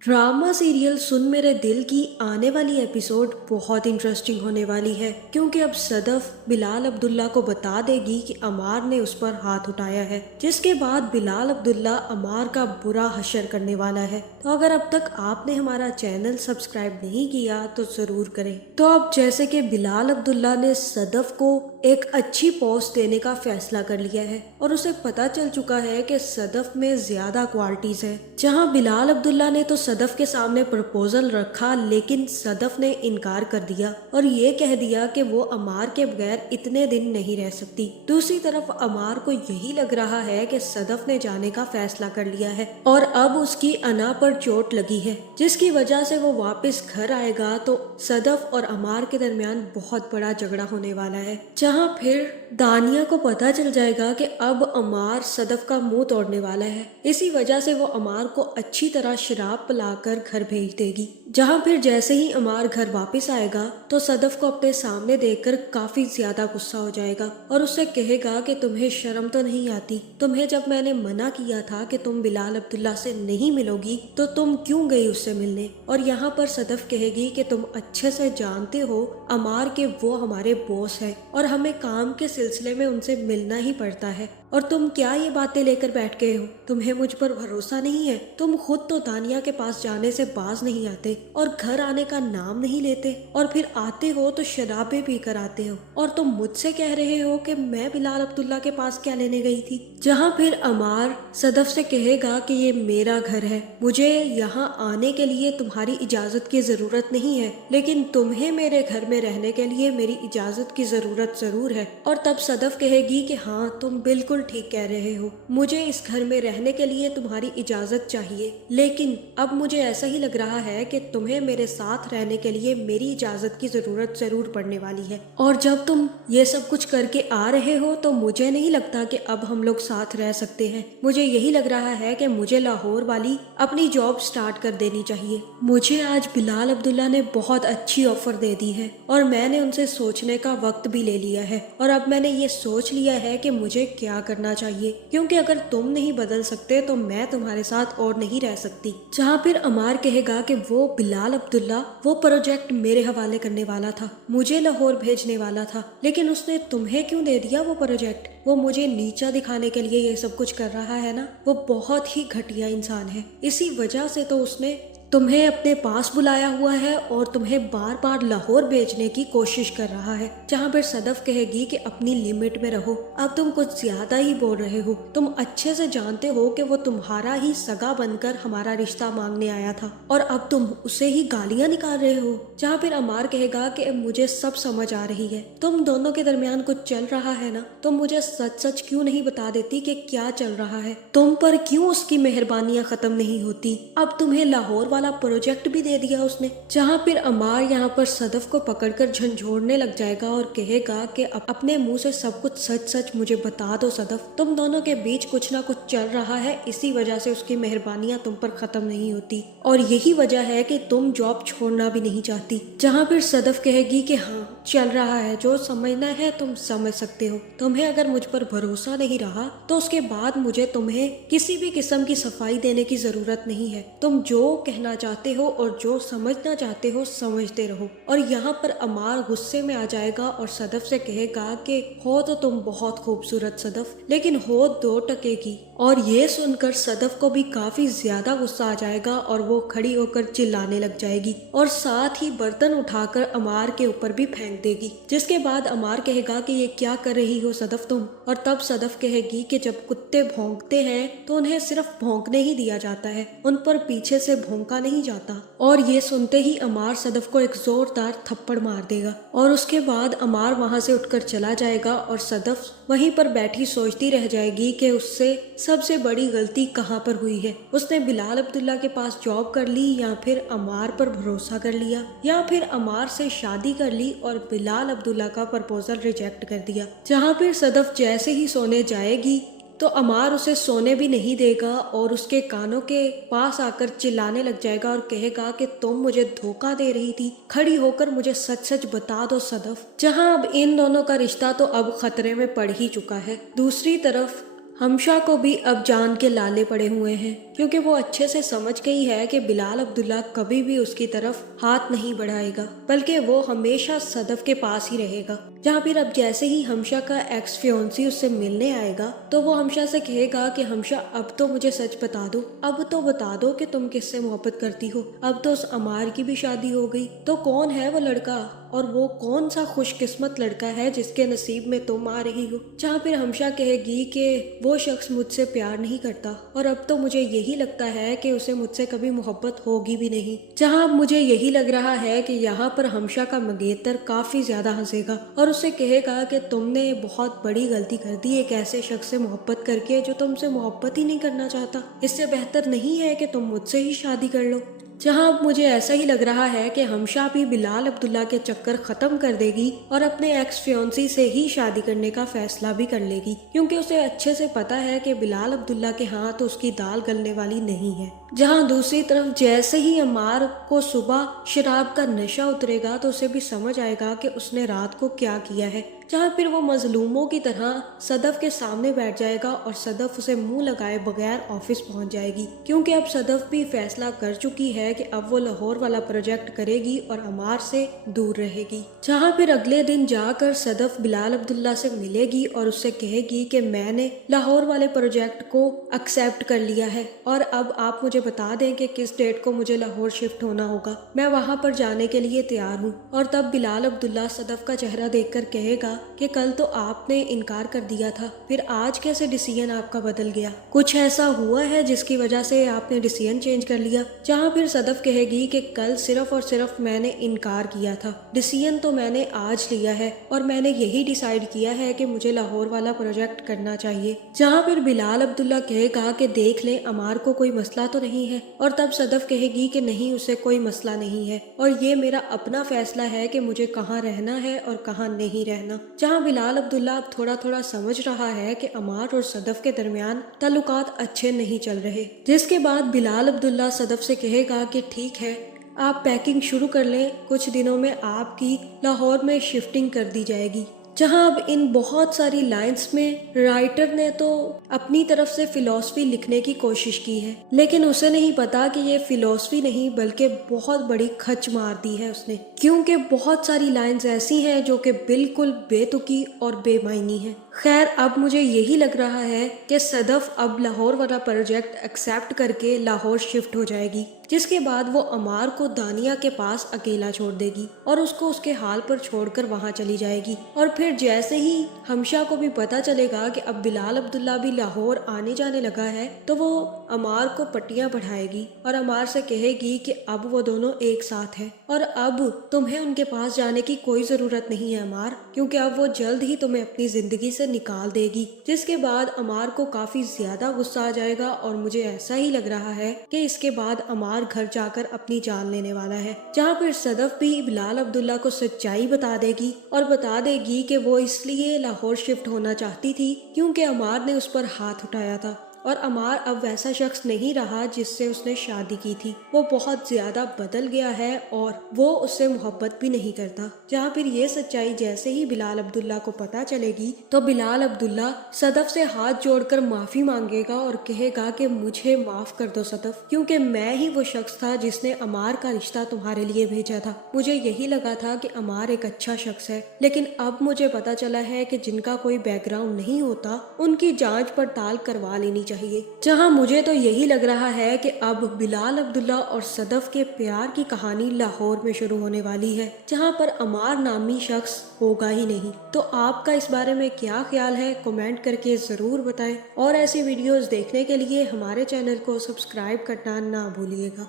Drama serial सुन मेरे दिल की आने वाली एपिसोड बहुत इंटरेस्टिंग होने वाली है, क्योंकि अब सदफ बिलाल अब्दुल्ला को बता देगी कि अमार ने उस पर हाथ उठाया है, जिसके बाद बिलाल अब्दुल्ला अमार का बुरा हशर करने वाला है। तो अगर अब तक आपने हमारा चैनल सब्सक्राइब नहीं किया तो जरूर करें। तो अब जैसे कि बिलाल अब्दुल्ला ने सदफ को एक अच्छी पोस्ट देने का फैसला कर लिया है और उसे पता चल चुका है कि सदफ में ज्यादा क्वालिटीज है। जहां बिलाल अब्दुल्ला ने तो सदफ के सामने प्रपोजल रखा, लेकिन सदफ ने इनकार कर दिया और ये कह दिया कि वो अमार के बगैर इतने दिन नहीं रह सकती। दूसरी तरफ अमार को यही लग रहा है कि सदफ ने जाने का फैसला कर लिया है और अब उसकी अना पर चोट लगी है, जिसकी वजह से वो वापस घर आएगा तो सदफ और अमार के दरमियान बहुत बड़ा झगड़ा होने वाला है। जहाँ फिर दानिया को पता चल जाएगा कि अब अमार सदफ का मुंह तोड़ने वाला है। इसी वजह से वो अमार को अच्छी तरह शराब पिलाकर घर भेज देगी। जहाँ फिर जैसे ही अमार घर वापस आएगा तो सदफ को अपने सामने देखकर काफी ज्यादा गुस्सा हो जाएगा और उससे कहेगा कि तुम्हें शर्म तो नहीं आती, तुम्हें जब मैंने मना किया था कि तुम बिलाल अब्दुल्ला से नहीं मिलोगी तो तुम क्यों गई उससे मिलने। और यहाँ पर सदफ कहेगी कि तुम अच्छे से जानते हो अमार के वो हमारे बॉस है और हमें काम के सिलसिले में उनसे मिलना ही पड़ता है, और तुम क्या ये बातें लेकर बैठ गए हो, तुम्हें मुझ पर भरोसा नहीं है। तुम खुद तो दानिया के पास जाने से बाज नहीं आते और घर आने का नाम नहीं लेते, और फिर आते हो तो शराबें पी कर आते हो, और तुम मुझसे कह रहे हो कि मैं बिलाल अब्दुल्ला के पास क्या लेने गई थी। जहाँ फिर अमार सदफ से कहेगा कि ये मेरा घर है, मुझे यहाँ आने के लिए तुम्हारी इजाजत की जरूरत नहीं है, लेकिन तुम्हें मेरे घर में रहने के लिए मेरी इजाजत की जरूरत जरूर है। और तब सदफ कहेगी कि हाँ तुम बिल्कुल ठीक कह रहे हो, मुझे इस घर में रहने के लिए तुम्हारी इजाजत चाहिए, लेकिन अब मुझे ऐसा ही लग रहा है कि तुम्हें मेरे साथ रहने के लिए मेरी इजाजत की जरूरत जरूर पड़ने वाली है। और जब तुम ये सब कुछ करके आ रहे हो तो मुझे नहीं लगता कि अब हम लोग साथ रह सकते हैं। मुझे यही लग रहा है कि मुझे लाहौर वाली अपनी जॉब स्टार्ट कर देनी चाहिए। मुझे आज बिलाल अब्दुल्ला ने बहुत अच्छी ऑफर दे दी है और मैंने उनसे सोचने का वक्त भी ले लिया है, और अब मैंने ये सोच लिया है कि मुझे क्या करना चाहिए, क्योंकि अगर तुम नहीं बदल सकते तो मैं तुम्हारे साथ और नहीं रह सकती। जहाँ फिर अमार कहेगा कि वो बिलाल अब्दुल्ला वो प्रोजेक्ट मेरे हवाले करने वाला था, मुझे लाहौर भेजने वाला था, लेकिन उसने तुम्हें क्यों दे दिया वो प्रोजेक्ट। वो मुझे नीचा दिखाने के लिए ये सब कुछ कर रहा है ना। वो बहुत ही घटिया इंसान है, इसी वजह से तो उसने तुम्हें अपने पास बुलाया हुआ है और तुम्हें बार बार लाहौर भेजने की कोशिश कर रहा है। जहाँ पर सदफ कहेगी कि अपनी लिमिट में रहो, अब तुम कुछ ज्यादा ही बोल रहे हो। तुम अच्छे से जानते हो कि वो तुम्हारा ही सगा बनकर हमारा रिश्ता मांगने आया था और अब तुम उसे ही गालियां निकाल रहे हो। जहाँ फिर अमार कहेगा कि मुझे सब समझ आ रही है, तुम दोनों के दरमियान कुछ चल रहा है ना, तुम मुझे सच सच क्यों नहीं बता देती कि क्या चल रहा है, तुम पर क्यों उसकी मेहरबानियां खत्म नहीं होती। अब तुम्हें लाहौर वाला प्रोजेक्ट भी दे दिया उसने। जहाँ फिर अमार यहाँ पर सदफ को पकड़कर झंझोड़ने लग जाएगा और कहेगा कि अपने मुंह से सब कुछ सच सच मुझे बता दो सदफ, तुम दोनों के बीच कुछ ना कुछ चल रहा है, इसी वजह से उसकी मेहरबानियां तुम पर खत्म नहीं होती और यही वजह है कि तुम जॉब छोड़ना भी नहीं चाहती। जहाँ फिर सदफ कहेगी कि हाँ चल रहा है, जो समझना है तुम समझ सकते हो, तुम्हें अगर मुझ पर भरोसा नहीं रहा तो उसके बाद मुझे तुम्हें किसी भी किस्म की सफाई देने की जरूरत नहीं है। तुम जो कहना चाहते हो और जो समझना चाहते हो समझते रहो। और यहाँ पर अमार गुस्से में आ जाएगा और सदफ से कहेगा कि हो तो तुम बहुत खूबसूरत सदफ, लेकिन हो 2% की। और ये सुनकर सदफ को भी काफी ज्यादा गुस्सा आ जाएगा और वो खड़ी होकर चिल्लाने लग जाएगी और साथ ही बर्तन उठाकर अमार के ऊपर भी फेंक देगी। जिसके बाद अमार कहेगा कि ये क्या कर रही हो सदफ तुम। और तब सदफ कहेगी कि जब कुत्ते भौंकते हैं तो उन्हें सिर्फ भौंकने ही दिया जाता है, उन पर पीछे से भौंका नहीं जाता। और ये सुनते ही अमार सदफ को एक जोरदार थप्पड़ मार देगा और उसके बाद अमार वहां से उठकर चला जाएगा और सदफ वहीं पर बैठी सोचती रह जाएगी कि उससे सबसे बड़ी गलती कहाँ पर हुई है। उसने बिलाल अब्दुल्ला के पास जॉब कर ली, या फिर अमार पर भरोसा कर लिया, या फिर अमार से शादी कर ली और बिलाल अब्दुल्ला का प्रपोजल रिजेक्ट कर दिया। जहाँ फिर सदफ जैसे ही सोने जाएगी तो अमार उसे सोने भी नहीं देगा और उसके कानों के पास आकर चिल्लाने लग जाएगा और कहेगा कि तुम मुझे धोखा दे रही थी, खड़ी होकर मुझे सच सच बता दो सदफ। जहां अब इन दोनों का रिश्ता तो अब खतरे में पड़ ही चुका है। दूसरी तरफ हमशा को भी अब जान के लाले पड़े हुए हैं, क्योंकि वो अच्छे से समझ गई है कि बिलाल अब्दुल्ला कभी भी उसकी तरफ हाथ नहीं बढ़ाएगा, बल्कि वो हमेशा सदफ के पास ही रहेगा। जहाँ फिर अब जैसे ही हमशा का एक्स फियोंसी उससे मिलने आएगा तो वो हमशा से कहेगा कि हमशा अब तो मुझे सच बता दो, अब तो बता दो कि तुम किससे मोहब्बत करती हो। अब तो उस अमार की भी शादी हो गई, तो कौन है वो लड़का और वो कौन सा खुशकिस्मत लड़का है जिसके नसीब में तुम आ रही हो। जहाँ फिर हमशा कहेगी कि वो शख्स मुझसे प्यार नहीं करता और अब तो मुझे यही लगता है कि उसे मुझसे कभी मोहब्बत होगी भी नहीं। जहाँ अब मुझे यही लग रहा है कि यहाँ पर हमशा का मंगेतर काफी ज्यादा हंसेगा और उससे कहेगा कि तुमने बहुत बड़ी गलती कर दी एक ऐसे शख्स से मोहब्बत करके जो तुमसे मोहब्बत ही नहीं करना चाहता। इससे बेहतर नहीं है कि तुम मुझसे ही शादी कर लो। जहां अब मुझे ऐसा ही लग रहा है कि हमशा भी बिलाल अब्दुल्ला के चक्कर खत्म कर देगी और अपने एक्स फियोंसी से ही शादी करने का फैसला भी कर लेगी, क्योंकि उसे अच्छे से पता है कि बिलाल अब्दुल्ला के हाथ उसकी दाल गलने वाली नहीं है। जहां दूसरी तरफ जैसे ही अमार को सुबह शराब का नशा उतरेगा तो उसे भी समझ आएगा कि उसने रात को क्या किया है। जहां फिर वो मजलूमों की तरह सदफ के सामने बैठ जाएगा और सदफ उसे मुंह लगाए बगैर ऑफिस पहुंच जाएगी, क्योंकि अब सदफ भी फैसला कर चुकी है कि अब वो लाहौर वाला प्रोजेक्ट करेगी और अमार से दूर रहेगी। जहां फिर अगले दिन जाकर सदफ बिलाल अब्दुल्ला से मिलेगी और उससे कहेगी कि मैंने लाहौर वाले प्रोजेक्ट को एक्सेप्ट कर लिया है और अब आप मुझे बता दें कि किस डेट को मुझे लाहौर शिफ्ट होना होगा, मैं वहां पर जाने के लिए तैयार हूँ। और तब बिलाल अब्दुल्ला सदफ का चेहरा देखकर कहेगा कि कल तो आपने इनकार कर दिया था, फिर आज कैसे डिसीजन आपका बदल गया, कुछ ऐसा हुआ है जिसकी वजह से आपने डिसीजन चेंज कर लिया। जहाँ फिर सदफ कहेगी कि कल सिर्फ और सिर्फ मैंने इनकार किया था, डिसीजन तो मैंने आज लिया है और मैंने यही डिसाइड किया है कि मुझे लाहौर वाला प्रोजेक्ट करना चाहिए। जहाँ फिर बिलाल अब्दुल्ला कहेगा कि देख लें अमार को कोई मसला तो नहीं है, और तब सदफ कहेगी कि नहीं उसे कोई मसला नहीं है और ये मेरा अपना फैसला है कि मुझे कहाँ रहना है और कहाँ नहीं रहना। जहाँ बिलाल अब्दुल्ला अब थोड़ा थोड़ा समझ रहा है कि अमार और सदफ के दरमियान ताल्लुकात अच्छे नहीं चल रहे, जिसके बाद बिलाल अब्दुल्ला सदफ से कहेगा कि ठीक है आप पैकिंग शुरू कर लें, कुछ दिनों में आपकी लाहौर में शिफ्टिंग कर दी जाएगी। जहां अब इन बहुत सारी लाइंस में राइटर ने तो अपनी तरफ से फिलॉसफी लिखने की कोशिश की है, लेकिन उसे नहीं पता कि ये फिलॉसफी नहीं बल्कि बहुत बड़ी खच मार दी है उसने, क्योंकि बहुत सारी लाइंस ऐसी हैं जो कि बिल्कुल बेतुकी और बेमायनी है। खैर अब मुझे यही लग रहा है कि सदफ अब लाहौर वाला प्रोजेक्ट एक्सेप्ट करके लाहौर शिफ्ट हो जाएगी, जिसके बाद वो अमार को दानिया के पास अकेला छोड़ देगी और उसको उसके हाल पर छोड़कर वहां चली जाएगी। और फिर जैसे ही हमशा को भी पता चलेगा कि अब बिलाल अब्दुल्ला भी लाहौर आने जाने लगा है तो वो अमार को पट्टियां बढ़ाएगी और अमार से कहेगी कि अब वो दोनों एक साथ हैं और अब तुम्हें उनके पास जाने की कोई जरूरत नहीं है अमार, क्योंकि अब वो जल्द ही तुम्हें अपनी जिंदगी से निकाल देगी। जिसके बाद अमार को काफी ज्यादा गुस्सा आ जाएगा और मुझे ऐसा ही लग रहा है कि इसके बाद अमार घर जाकर अपनी जान लेने वाला है। जहाँ फिर सदफ भी बिलाल अब्दुल्ला को सच्चाई बता देगी और बता देगी कि वो इसलिए लाहौर शिफ्ट होना चाहती थी क्योंकि अमार ने उस पर हाथ उठाया था और अमार अब वैसा शख्स नहीं रहा जिससे उसने शादी की थी, वो बहुत ज्यादा बदल गया है और वो उससे मोहब्बत भी नहीं करता। जहाँ फिर ये सच्चाई जैसे ही बिलाल अब्दुल्ला को पता चलेगी तो बिलाल अब्दुल्ला सदफ से हाथ जोड़कर माफी मांगेगा और कहेगा कि मुझे माफ कर दो सदफ, क्योंकि मैं ही वो शख्स था जिसने अमार का रिश्ता तुम्हारे लिए भेजा था। मुझे यही लगा था कि अमार एक अच्छा शख्स है, लेकिन अब मुझे पता चला है कि जिनका कोई बैकग्राउंड नहीं होता उनकी जांच पड़ताल करवा लेनी चाहिए। जहां मुझे तो यही लग रहा है कि अब बिलाल अब्दुल्ला और सदफ के प्यार की कहानी लाहौर में शुरू होने वाली है, जहां पर अमार नामी शख्स होगा ही नहीं। तो आपका इस बारे में क्या ख्याल है, कमेंट करके जरूर बताएं और ऐसी वीडियोस देखने के लिए हमारे चैनल को सब्सक्राइब करना ना भूलिएगा।